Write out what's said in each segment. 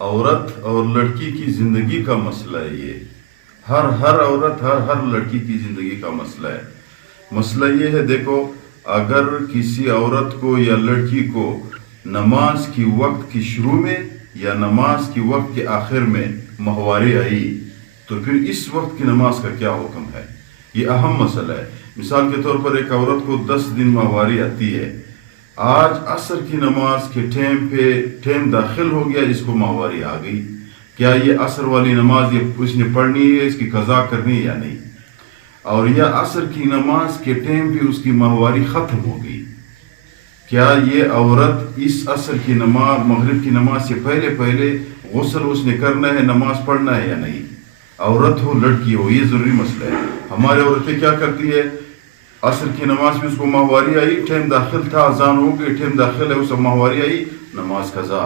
عورت اور لڑکی کی زندگی کا مسئلہ ہے یہ. ہر عورت ہر لڑکی کی زندگی کا مسئلہ ہے. مسئلہ یہ ہے، دیکھو، اگر کسی عورت کو یا لڑکی کو نماز کی وقت کی شروع میں یا نماز کی وقت کے آخر میں ماہواری آئی تو پھر اس وقت کی نماز کا کیا حکم ہے؟ یہ اہم مسئلہ ہے. مثال کے طور پر ایک عورت کو 10 دن ماہواری آتی ہے، آج عصر کی نماز کے ٹائم داخل ہو گیا، اس کو ماہواری آ گئی. کیا یہ عصر والی نماز اس نے پڑھنی ہے، اس کی قضا کرنی ہے یا نہیں؟ اور یا عصر کی نماز کے ٹائم پہ اس کی ماہواری ختم ہو گئی، کیا یہ عورت اس عصر کی نماز مغرب کی نماز سے پہلے غسل اس نے کرنا ہے، نماز پڑھنا ہے یا نہیں؟ عورت ہو لڑکی ہو، یہ ضروری مسئلہ ہے. ہمارے عورتیں کیا کرتی ہے، عصر کی نماز میں اس کو ماہواری آئی، ٹائم داخل تھا، اذان ہو گئی، ٹائم داخل ہے، اس کو ماہواری آئی، نماز قضا.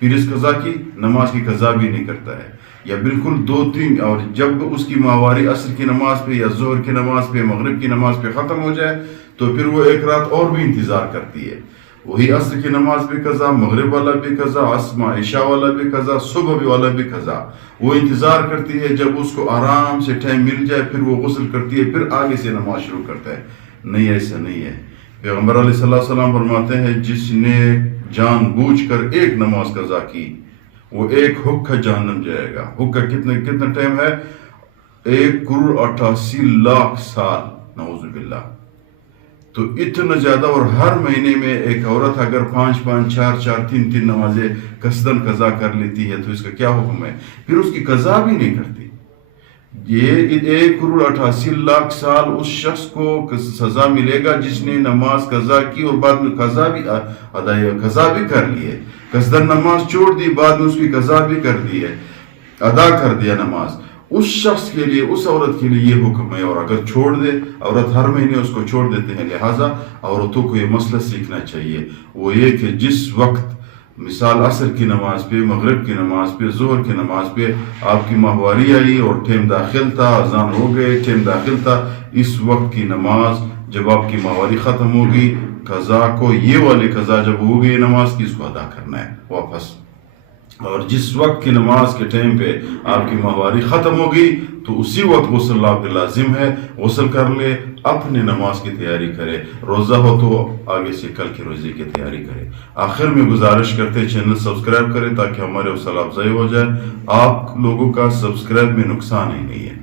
پھر اس قضا کی نماز کی قضا بھی نہیں کرتا ہے، یا بالکل 2-3، اور جب اس کی ماہواری عصر کی نماز پہ یا ظہر کی نماز پہ مغرب کی نماز پہ ختم ہو جائے تو پھر وہ ایک رات اور بھی انتظار کرتی ہے. وہی عصر کی نماز بھی قضا، مغرب والا بھی قضا، عشاء والا بھی قضا، صبح والا بھی قضا. وہ انتظار کرتی ہے جب اس کو آرام سے ٹائم مل جائے، پھر وہ غسل کرتی ہے، پھر آگے سے نماز شروع کرتا ہے. نہیں، ایسا نہیں ہے. پیغمبر علیہ الصلوۃ والسلام فرماتے ہیں، جس نے جان بوجھ کر ایک نماز قضا کی وہ 1 حق جہنم جائے گا. حق کا کتنا ٹائم ہے؟ 1,88,00,000 سال. نعوذ باللہ. تو اتنا زیادہ، اور ہر مہینے میں ایک عورت اگر 5 4 3 نمازیں قصداً قضا کر لیتی ہے تو اس کا کیا حکم ہے؟ پھر اس کی قضا بھی نہیں کرتی. یہ 1,88,00,000 سال اس شخص کو سزا ملے گا جس نے نماز قضا کی اور بعد میں قضا بھی کر لی ہے. قصداً نماز چھوڑ دی، بعد میں اس کی قضا بھی کر دی ہے، ادا کر دیا نماز. اس شخص کے لیے، اس عورت کے لیے یہ حکم ہے. اور اگر چھوڑ دے، عورت ہر مہینے اس کو چھوڑ دیتے ہیں. لہٰذا عورتوں کو یہ مسئلہ سیکھنا چاہیے، وہ یہ کہ جس وقت مثال عصر کی نماز پہ، مغرب کی نماز پہ، ظہر کی نماز پہ آپ کی ماہواری آئی اور ٹائم داخل تھا، اذان ہو گئے، ٹائم داخل تھا، اس وقت کی نماز جب آپ کی ماہواری ختم ہوگی، قضا کو، یہ والی قضا جب ہو گئی نماز کی، اس کو ادا کرنا ہے واپس. اور جس وقت کی نماز کے ٹائم پہ آپ کی ماہواری ختم ہوگی تو اسی وقت غسل آپ پہ لازم ہے. غسل کر لے، اپنے نماز کی تیاری کرے. روزہ ہو تو آگے سے کل کے روزے کی تیاری کرے. آخر میں گزارش کرتے چینل سبسکرائب کریں تاکہ ہمارے حوصلہ افزائی ہو جائے. آپ لوگوں کا سبسکرائب میں نقصان ہی نہیں ہے.